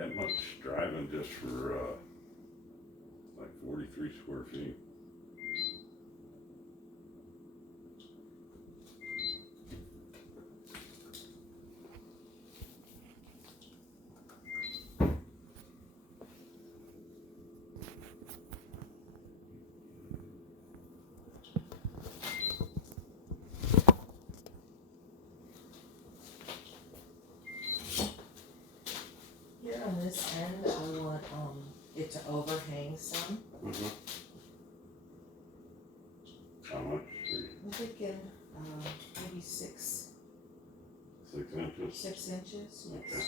that much driving just for like 43 square feet. Here on this end, I want it to overhang some. Mm-hmm. How much? I'm thinking maybe 6 inches? 6 inches, yes. Okay.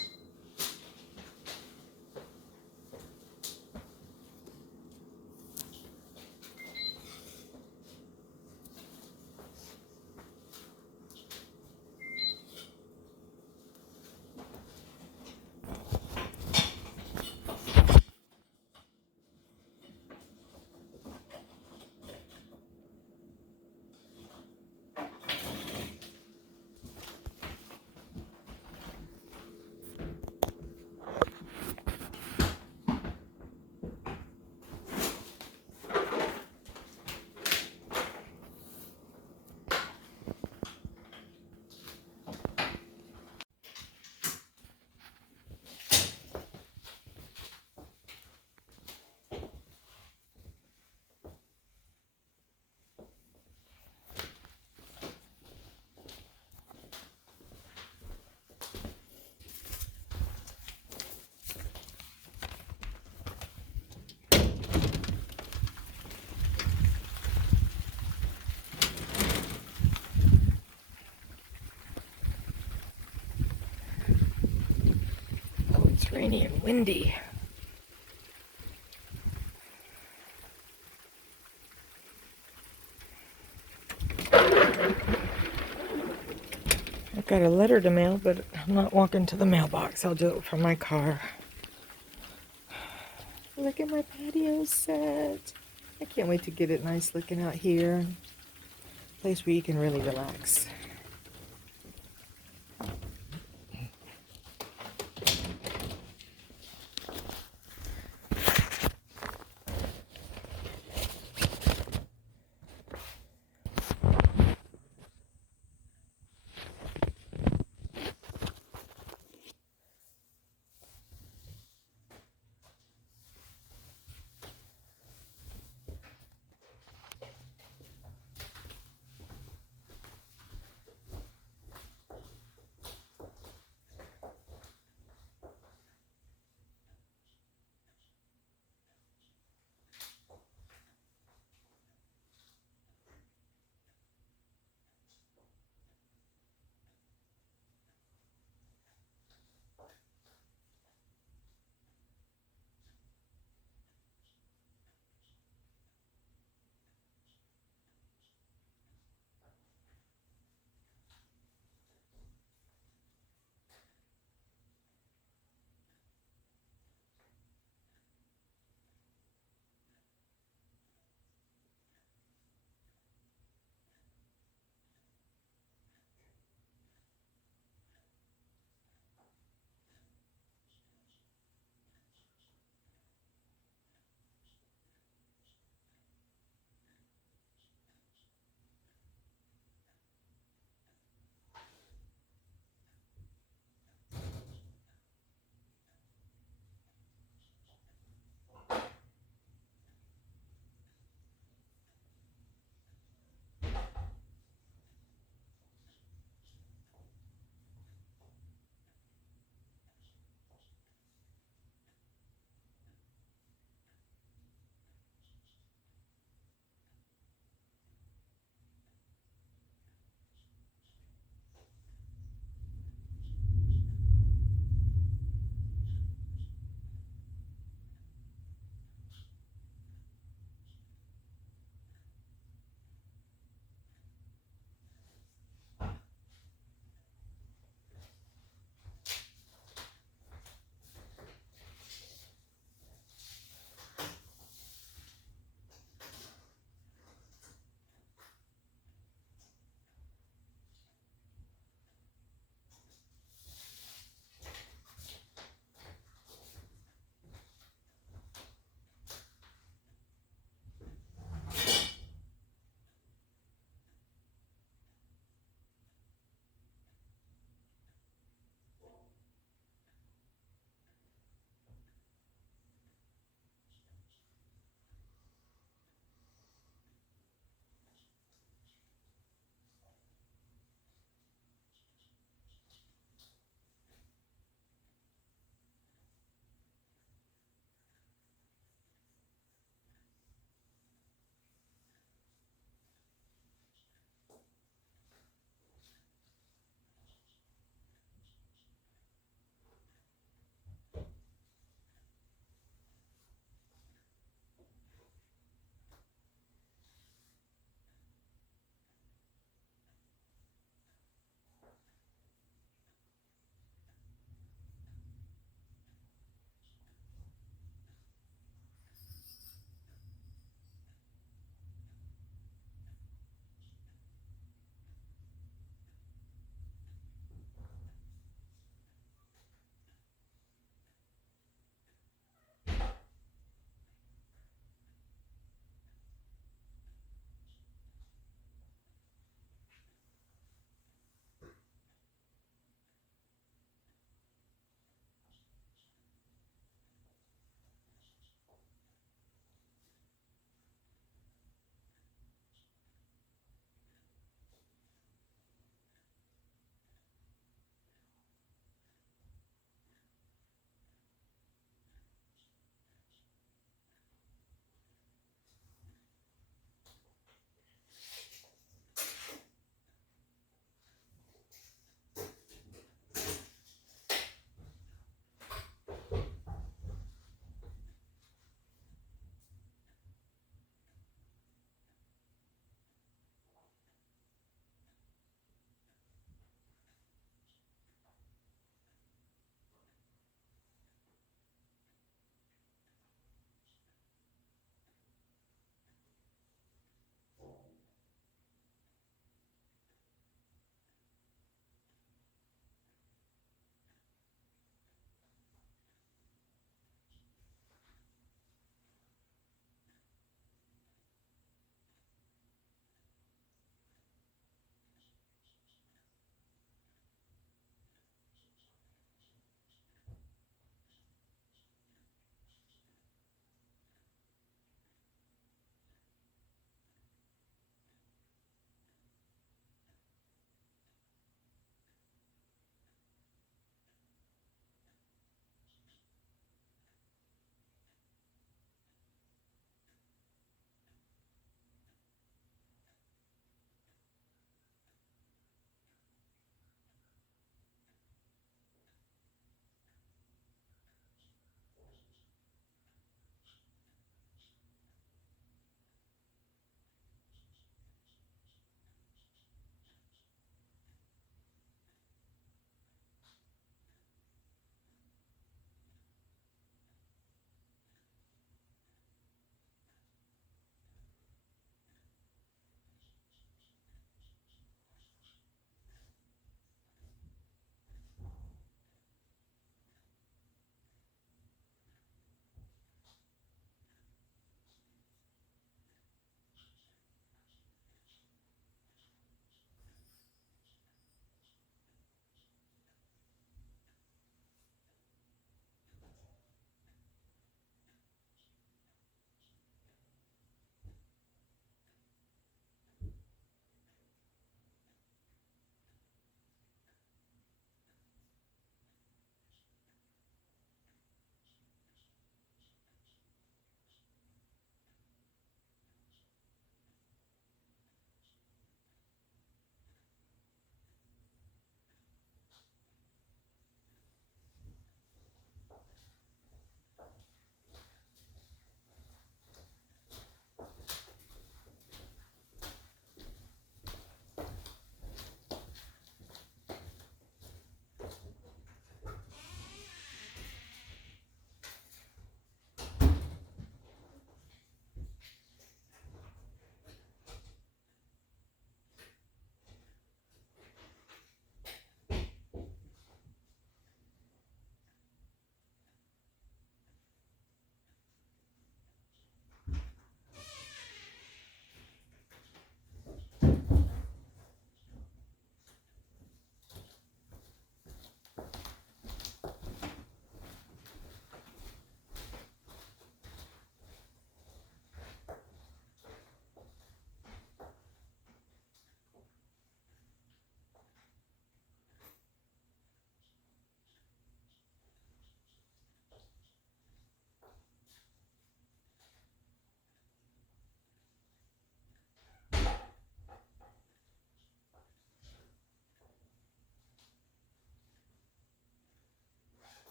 Oh, it's rainy and windy. I've got a letter to mail, but I'm not walking to the mailbox. I'll do it from my car. Look at my patio set. I can't wait to get it nice looking out here. Place where you can really relax.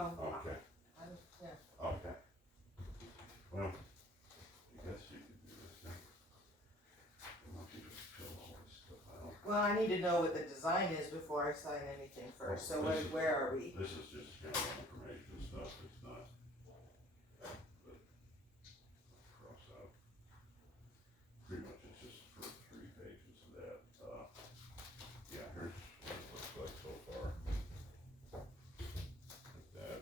Oh. Okay, Yeah. okay. Well, I guess you could do this now. Why don't you just fill all this stuff out? Well, I need to know what the design is before I sign anything first. So Well, this is- where are we? This is just kind of information stuff, it's not, but cross out. Pretty much it's just for 3 pages of that, yeah, here's what it looks like so far. Like that.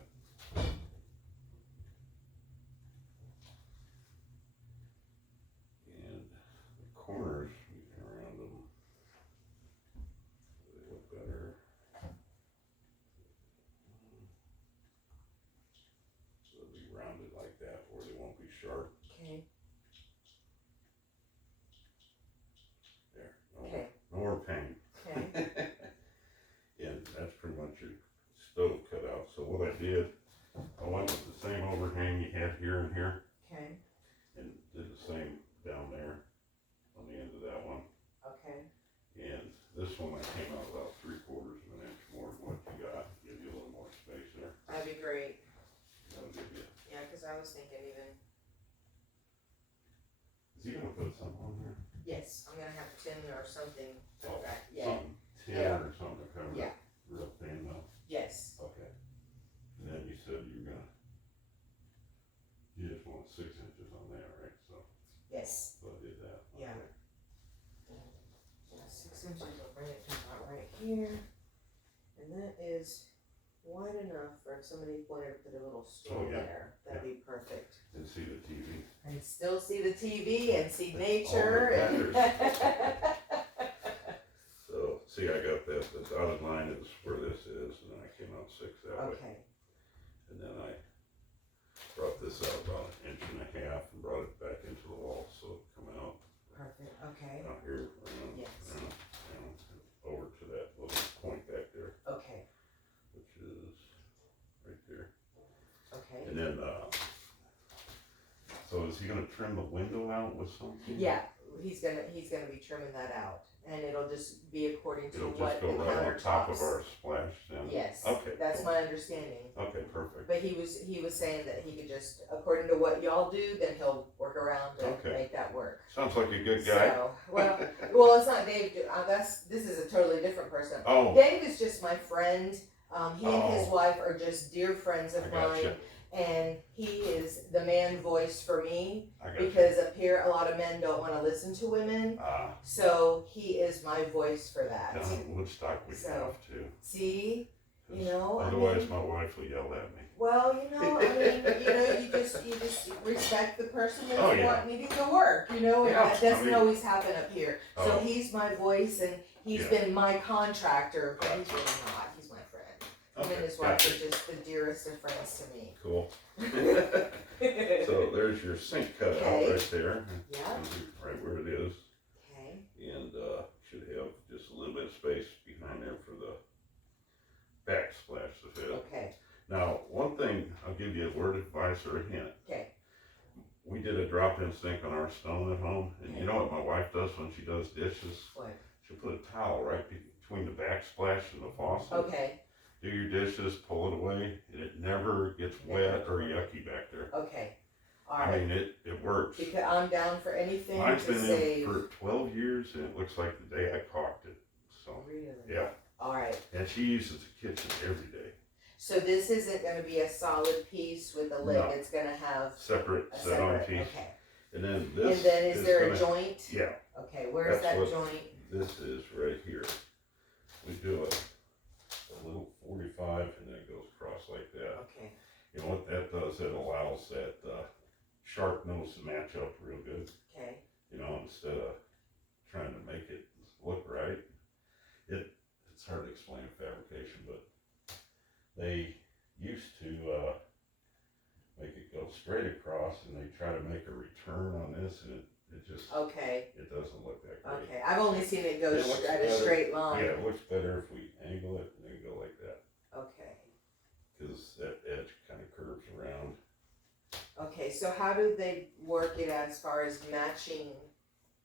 And the corners, we can round them. So they look better. So they'll be rounded like that, or they won't be sharp. Okay. There, Okay. no more pain. Okay. And that's pretty much your stove cut out. So what I did, I went with the same overhang you had here and here, Okay. and did the same down there on the end of that one. Okay. And this one I came out about 3/4 of an inch more than what you got, give you a little more space there. That'd be great. That'll give you. Yeah, because I was thinking even. Is he gonna put something on there? Yes, I'm gonna have tin or something. Oh, Yeah. Something tin Yeah. or something to cover Yeah. it. Real thin though. Yes. Okay. And then you said you were gonna. You just want 6 inches on that, right? Yes. So I did that. Yeah. Okay. Yeah, 6 inches. I'll bring it to about right here, and that is wide enough for if somebody wanted to put a little stool Oh, yeah. there. That'd be perfect. And see the TV. And still see the TV and see nature. that And So, see, I got that, the dotted line is where this is, and then I came out 6 that way. okay. And then I brought this out about 1.5 inches and brought it back into the wall, so it come out, Perfect. Okay. out here, around, Yes. around, over to that little point back there, Okay. which is right there. Okay. And then, so is he gonna trim the window out with something? Yeah, he's gonna be trimming that out, and it'll just be according to It'll what just the go right on top of countertops. our splash then? Yes. Okay, That's cool. my understanding. Okay, perfect. But he was saying that he could just, according to what y'all do, then he'll work around to Okay. make that work. Sounds like a good guy. So, well, it's not Dave. This is a totally different person. Oh, Dave is just my friend. He and his Oh. wife are just dear friends of I mine, gotcha. and he is the man voice for me I got you. because up here a lot of men don't want to listen to women. So he is my voice for that. Down in Woodstock we So, have to. See, 'Cause you know, otherwise my wife will yell at me. well, you just respect the person that's Oh, yeah. wanting needing to work, and Yeah, that doesn't I mean- always happen up here. So Oh. he's my voice, and he's Yeah. been my contractor, but he's really not. He's my friend. Him Okay, and his wife gotcha. are just the dearest of friends to me. Cool. So there's your sink cut out Okay. right there. Yeah. Right where it is. Okay. And should have just a little bit of space behind there for the backsplash to fit. Okay. Now, one thing, I'll give you a word of advice or a hint. Okay. We did a drop-in sink on our stone at home, and you know what my wife does when she does dishes? What? She'll put a towel right between the backsplash and the faucet. Okay. Do your dishes, pull it away, and it never gets wet or yucky back there. Okay. All I right. mean, it works. Because I'm down for anything Mine's to been save. in for 12 years, and it looks like the day I caulked it. So, Really? yeah. All right. And she uses the kitchen every day. So this isn't going to be a solid piece with a lid. No. It's going to have Separate, a set on separate. piece. Okay. And then this And then is there a gonna- joint? Yeah, Okay. Where's That's that what- joint? this is right here. We do a little 45, and then it goes across like that. Okay. You know what that does? It allows that sharp nose to match up real good. Okay. You know, instead of trying to make it look right. It's hard to explain in fabrication, but they used to make it go straight across, and they try to make a return on this, and it just, Okay. it doesn't look that great. Okay. I've only seen it go It looks at a better. straight line. Yeah, it looks better if we angle it and then go like that, Okay. because that edge kind of curves around. Okay. So how do they work it as far as matching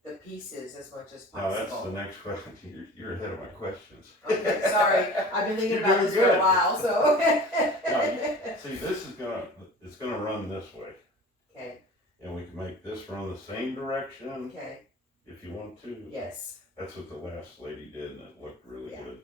the pieces as much as Now, that's the possible? next question. You're ahead of my questions. Okay. Sorry. I've been thinking You're about doing this for a good. while. So. see, it's gonna run this way. Okay, And we can make this run the same direction okay, if you want to. yes. That's what the last lady did, and it looked really Yeah. good.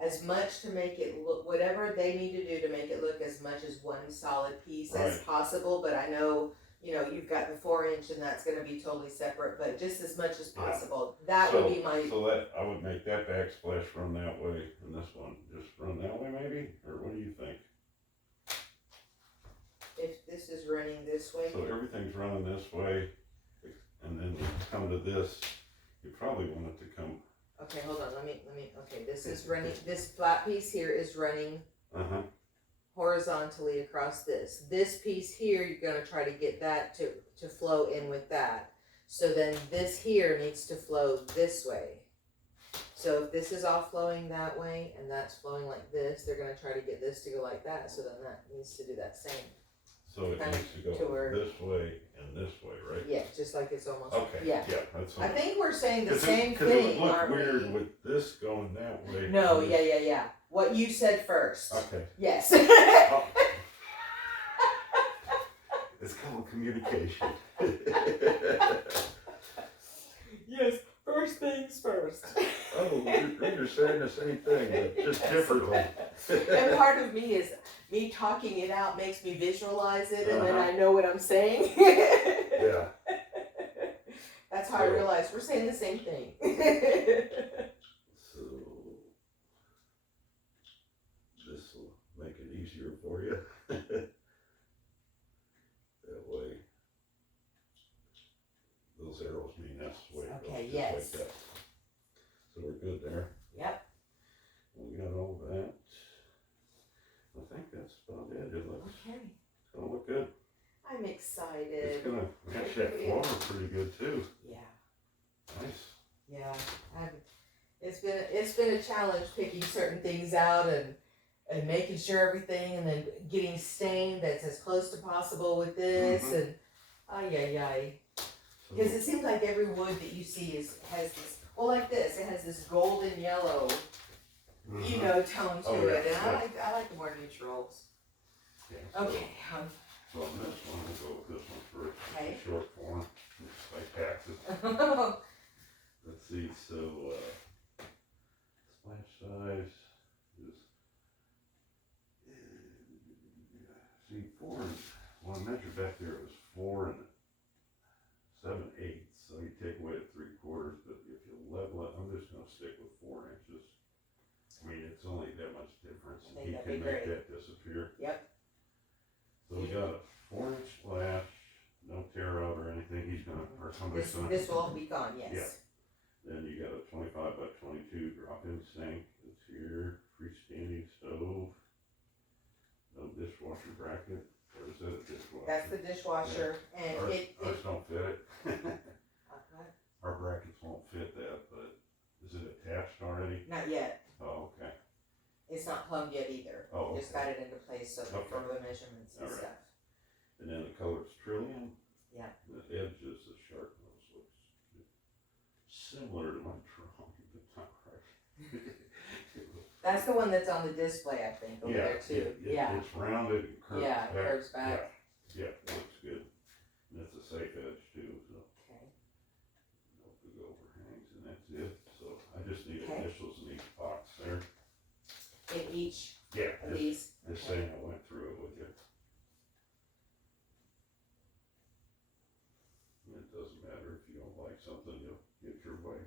As much to make it look, whatever they need to do to make it look as much as one solid piece as Right. possible, but I know, you know, you've got the 4 inch and that's gonna be totally separate, but just as much as Yeah. possible. That would be my, So that, I would make that backsplash run that way, and this one just run that way maybe? Or what do you think? if this is running this way, So everything's running this way, and then you come to this, you probably want it to come, okay, hold on, let me, okay, this is running, this flat piece here is running uh-huh, horizontally across this. This piece here, you're gonna try to get that to flow in with that. So then this here needs to flow this way. So if this is all flowing that way and that's flowing like this, they're gonna try to get this to go like that. So then that needs to do that same. so it Kind needs to go to where- this way and this way, right? Yeah, just like it's almost. Okay, Yeah. yeah, that's I what. think we're saying the 'Cause same it thing, would look aren't weird we? with this going that way. No, and yeah, this- yeah. What you said first. Okay. Yes. Oh. It's called communication. Yes, first things first. Oh, you're saying the same thing, but just differently. And part of me is, me talking it out makes me visualize it, and then Uh-huh. I know what I'm saying. Yeah. That's how I So- realize we're saying the same thing. So this will make it easier for you. That way, those arrows mean that's the way it goes, Okay, just yes. like that. So we're good there. Yep. We got all that. I think that's about it. It looks, Okay. it's gonna look good. I'm It's excited. gonna match that floor pretty good too. Yeah. Nice. Yeah. It's been a challenge picking certain things out and making sure everything, and then getting stain that's as close to possible with this, Mhm. and ay. So- Because it seems like every wood that you see has this, well, like this, it has this golden yellow, you Mhm. know, tone to Oh, yeah, it, and yeah. I like the more neutrals. Yeah, so- Okay, So on this one, we'll go with this one first. It's Okay. a short form, just like taxes. Let's see, so, splash size is, see, 4 and, well, I measured back there, it was 4 and 7/8, so you take away the 3/4, but if you level it, I'm just gonna stick with 4 inches. I mean, it's only that much difference, I and think he that'd can be make great. that disappear. Yep. So we got a 4-inch splash, no tear out or anything, he's gonna, or somebody's gonna. This will all be gone, yes. Then you got a 25 by 22 drop-in sink, it's here, freestanding stove, no dishwasher bracket, or is that a dishwasher? That's the dishwasher, and Ours don't fit it. what? Our brackets won't fit that, but is it attached already? Not yet. Oh, okay. It's not plumbed yet either. Oh, Just okay. got it into place so Okay. for the measurements and All right. stuff. And then the color's Trillium. Yeah. The edges, the sharp nose looks similar to my drawing, but not right. That's the one that's on the display, I think, over there too. Yeah. It's rounded and curves Yeah, back. it curves back. Yeah, it looks good. And it's a safe edge too, so Okay. no big overhangs, and that's it. So I just need Okay. initials in each box there. In each Yeah, of these. just Okay. saying I went through it with you. And it doesn't matter if you don't like something, you'll get your way.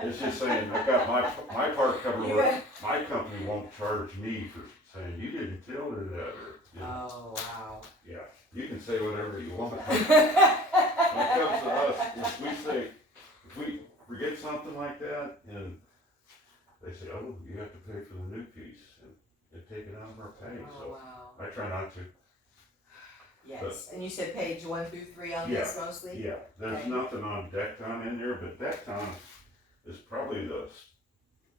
It's just saying, I got my part covered You where got- my company won't charge me for saying, you didn't tell her that, or, you know, Oh, wow. yeah, you can say whatever you want. When it comes to us, if we say, if we forget something like that, and they say, oh, you have to pay for the new piece, and take it out of our pay, Oh, so wow. I try not to. Yes, and you said page 1 through 3 on this mostly? Yeah, there's Okay. nothing on Dekton in there, but Dekton is probably the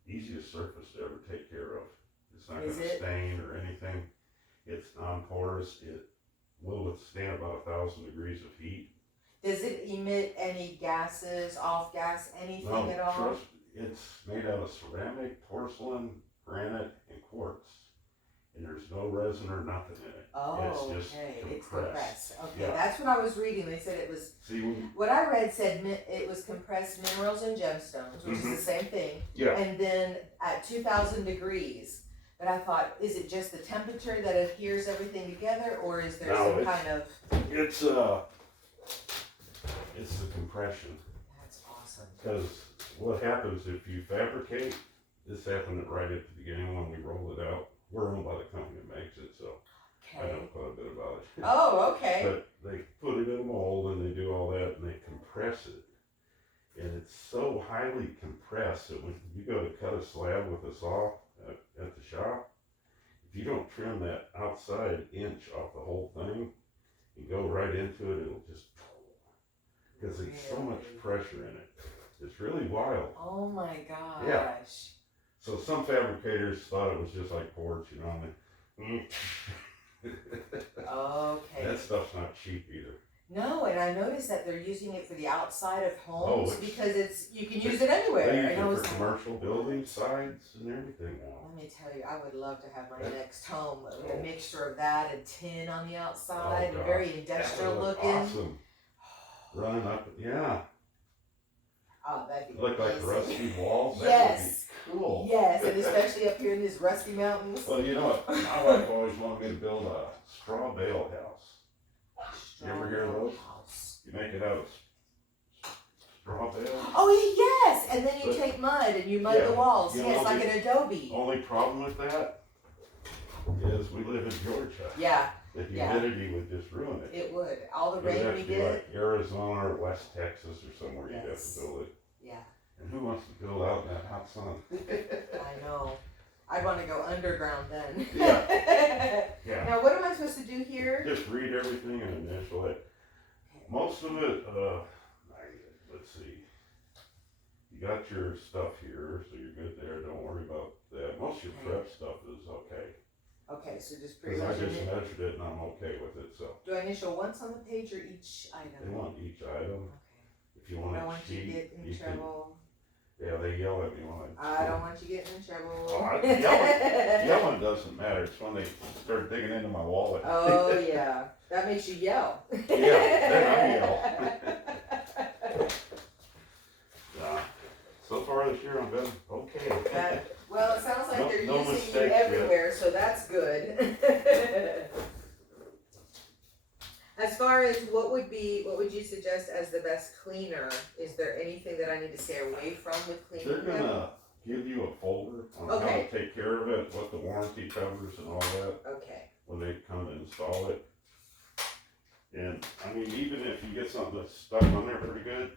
easiest surface to ever take care of. It's not Is gonna it? stain or anything. It's non-porous. It will withstand about 1,000 degrees of heat. Does it emit any gases, off gas, anything at all? Trust, it's made out of ceramic, porcelain, granite, and quartz. no resin or nothing in it. Oh, it's just okay. It's compressed. compressed. Okay, Yeah. that's what I was reading. They said it was. See, What I read said it was compressed minerals and gemstones, which is the same thing. yeah. And then at 2,000 degrees. But I thought, is it just the temperature that adheres everything together, or is there some kind of? It's the compression. That's awesome. Because what happens if you fabricate, this happened right at the beginning when we rolled it out. We're owned by the company that makes it, so I know quite a bit about it. Oh, okay. But they put it in a mold and they do all that and they compress it. And it's so highly compressed that when you go to cut a slab with a saw at the shop, if you don't trim that outside inch off the whole thing and go right into it, it'll just, because there's so much pressure in it. It's really wild. Oh my gosh. Yeah. So some fabricators thought it was just like quartz, you know, and Okay. that stuff's not cheap either. No, and I noticed that they're using it for the outside of homes because you can use it They anywhere. use And I was it for commercial building sides and everything now. let me tell you, I would love to have my next home with a mixture of that and tin on the outside, Oh, very gosh. industrial That would look looking. awesome. Running up, yeah. Oh, that'd be Look like amazing. rusty walls. That Yes. would be cool. Yes, and especially up here in these rusty mountains. Well, you know what? My wife always wanted me to build a straw bale house. You ever hear of those? House. You make it out of straw bale. Oh yes, and then you But- take mud and you mud Yeah, the walls. you Yes, know, like an adobe. Only problem with that is we live in Georgia. Yeah, The Yeah. humidity would just ruin it. it would. All the It would rain have we to be get. like Arizona or West Texas or somewhere you'd have Yes. to build it. Yeah, And who wants to build out in that hot sun? I know. I'd want to go underground then. Yeah. Now, what am I supposed to do here? Just read everything and initial it. Most of it, let's see. You got your stuff here, so you're good there. Don't worry about that. Most of your prep stuff is okay. Okay, so just pretty Because I much. just measured it and I'm okay with it, so. Do I initial once on the page or each item? They want each item. Okay. If you I want don't a want you to sheet, get in you can. trouble. Yeah, they yell at me when I don't want you getting in trouble. Oh, yelling doesn't matter. It's when they start digging into my wallet. Oh yeah, that makes you yell. Yeah, then I yell. Yeah. So far this year I've been okay. Well, it sounds like they're No using you mistakes everywhere, so that's good. As far as what would you suggest as the best cleaner? Is there anything that I need to stay away from with cleaning They're them? gonna give you a folder on how Okay. to take care of it, what the warranty covers and all that Okay. when they come to install it. And I mean, even if you get something that's stuck on there pretty good,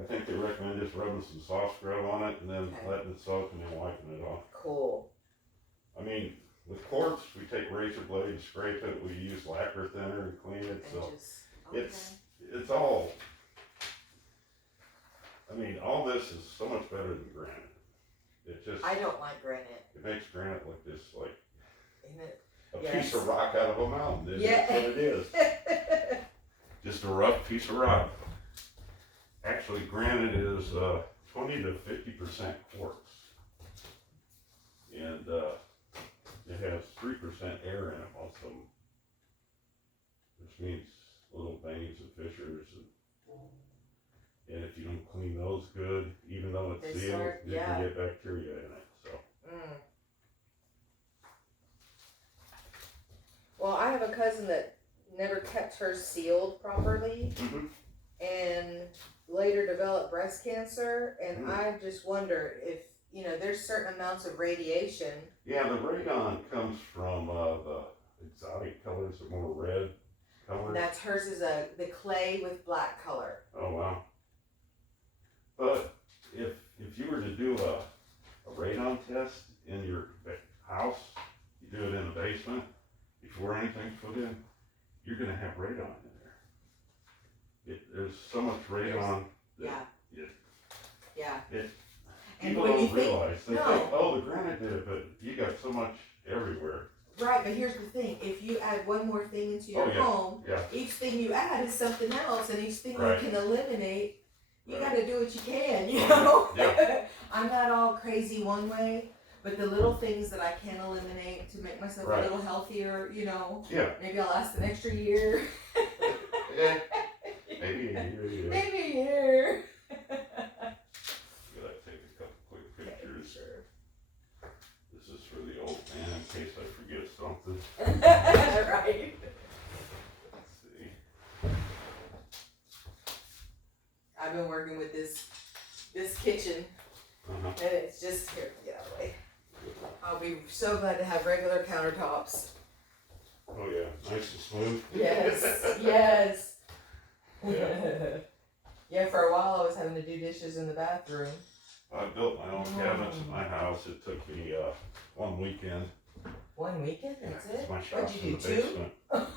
I think they recommend just rubbing some soft scrub on it and then Okay. letting it soak and then wiping it off. Cool. I mean, with quartz, we take razor blades, scrape it, we use lacquer thinner and clean it, And so just okay. it's all, I mean, all this is so much better than granite. It just, I don't like granite. it makes granite look just like Isn't it? a Yes. piece of rock out of a mountain, isn't Yeah. it? That's what it is. Just a rough piece of rock. Actually, granite is 20 to 50% quartz. And it has 3% air in it, most of them. Which means little veins and fissures. And if you don't clean those good, even though it's They sealed, start- you can get bacteria in it. So. Mm. Well, I have a cousin that never kept hers sealed properly Mm-hmm. and later developed breast cancer. And Mm. I just wonder if, there's certain amounts of radiation. Yeah, the radon comes from the exotic colors, the more red colors. That's hers is the clay with black color. Oh wow! But if you were to do a radon test in your house, you do it in the basement before anything's put in, you're gonna have radon in there. There's so much radon. That Yeah. And People when don't you think- realize. They no. think, oh, the granite did it, but you got so much everywhere. Right, but here's the thing. If you add one more thing into your Oh, yeah. home, Yeah. each thing you add is something else, and each thing Right. you can eliminate, you Right. gotta do what you can, you Oh, know? yeah. I'm not all crazy one way, but the little things that I can eliminate to make my myself Right. a little healthier, you know. Yeah. Maybe I'll last an extra year. Yeah. Maybe a year, yeah. Maybe a year. Gotta take a couple quick pictures. Sure. This is for the old man in case I forget something. Right. Let's see. I've been working with this kitchen, Uh-huh. and it's just here. Get out of the way. I'll be so glad to have regular countertops. Oh yeah, nice and smooth. Yes. Yes. Yeah. Yeah. For a while, I was having to do dishes in the bathroom. I built my own cabinets at my house. It took me one weekend. One weekend? That's it? My What'd shop's you in do? the Two? basement.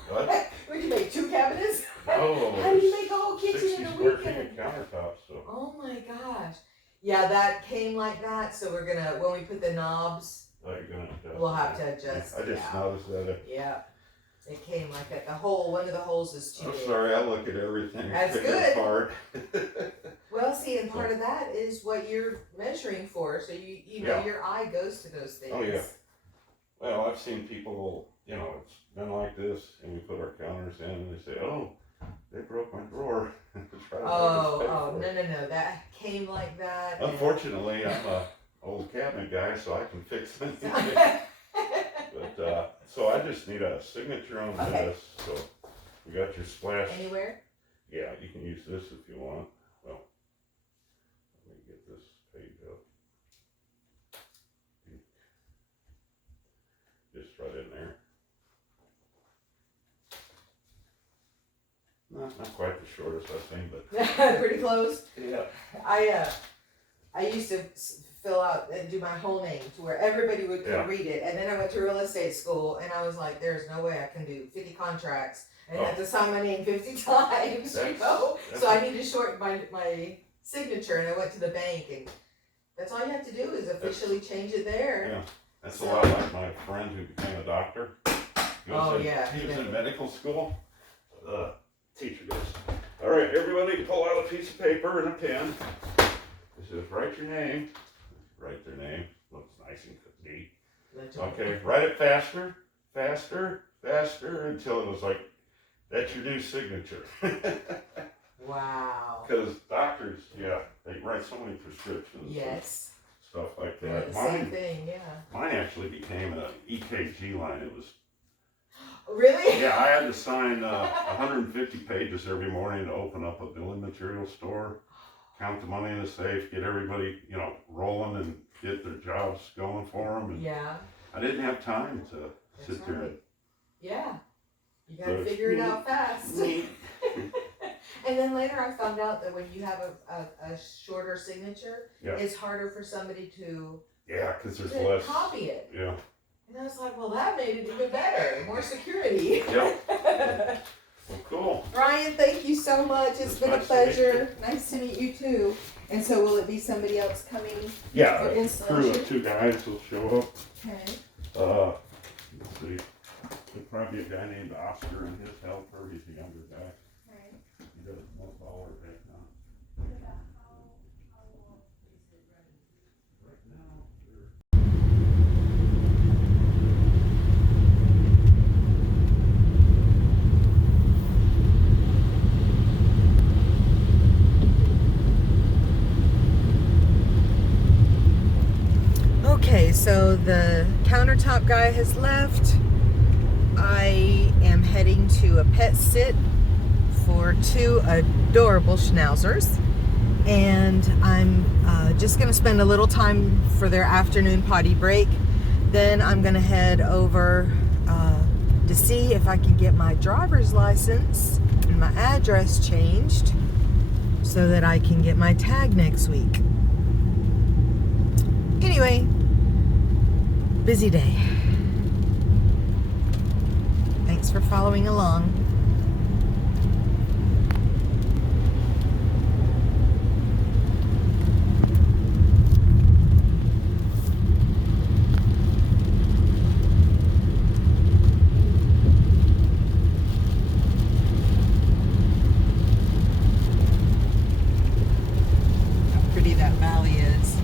What? Would you make 2 cabinets? No. How do you make a whole kitchen 60 in a square feet weekend? of countertops. So. Oh my gosh. Yeah, that came like that. So we're gonna, when we put the knobs, Oh, you're gonna adjust. we'll have to adjust. I just noticed that. Yeah. It came like that. The hole, one of the holes is too I'm big. sorry, I look at everything. That's pick good. it apart. Well, see, and part of that is what you're measuring for. So you know, Yeah. your eye goes to those things. Oh, yeah. Well, I've seen people, you know, it's been like this, and we put our counters in, and they say, "Oh, they broke my drawer." Try to make us pay Oh, for it. no. That came like that. and- Unfortunately, I'm a old cabinet guy, so I can fix anything. But so I just need a signature on Okay. this. So you got your splash. Anywhere? Yeah, you can use this if you want. Well, let me get this page up. Just right in there. Not quite the shortest I've seen, but Pretty close. yeah. I used to fill out and do my whole name to where everybody could Yeah. read it, and then I went to real estate school, and I was like, "There's no way I can do 50 contracts and have to sign my name 50 times, you know." So I need to shorten my signature, and I went to the bank, and that's all you have to do is officially change it there. Yeah. That's a lot like my friend who became a doctor. He was in medical school. Teacher goes, "All right, everybody, pull out a piece of paper and a pen." He says, "Write your name." Write their name. Looks nice and neat. Okay, write it faster, until it was like, "That's your new signature." Wow. Because doctors, yeah, they write so many prescriptions. Yes. And stuff like Yeah, that. the same thing, yeah. Mine actually became an EKG line. It was. Really? Yeah, I had to sign 150 pages every morning to open up a building material store, count the money in the safe, get everybody, you know, rolling and get their jobs going for them. And Yeah. I didn't have time to sit That's there right. and. Yeah. You gotta So- figure it out fast. And then later I found out that when you have a shorter signature, Yeah. it's harder for somebody to Yeah, because there's to less. copy it. Yeah. And I was like, well, that made it even better. More security. Yeah. Well, cool. Ryan, thank you so much. It's It's been a nice to meet pleasure. Nice to meet you too. And so will it be somebody else coming? Yeah, For a crew installation? of 2 guys will show up. Okay. Let's see. There'll probably be a guy named Oscar and his helper. He's a younger guy. He does more power back now. Right now, they're. Okay, so the countertop guy has left. I am heading to a pet sit for 2 adorable schnauzers. And I'm just going to spend a little time for their afternoon potty break. Then I'm going to head over to see if I can get my driver's license and my address changed so that I can get my tag next week. Anyway, busy day. Thanks for following along. How pretty that valley is.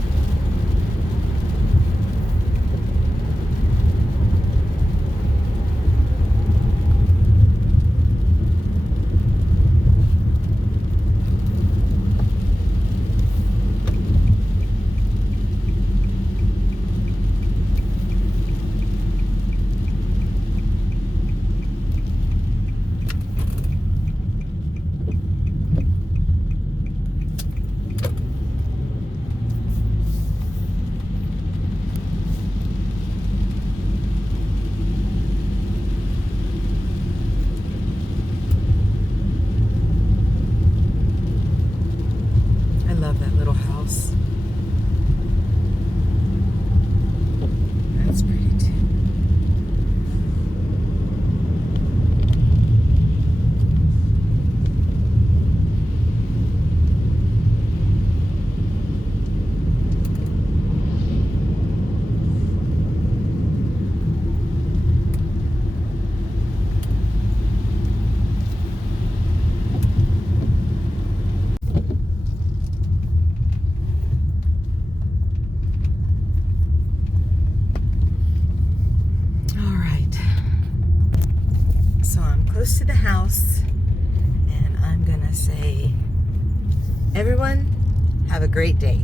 close to the house, and I'm gonna say, everyone, have a great day.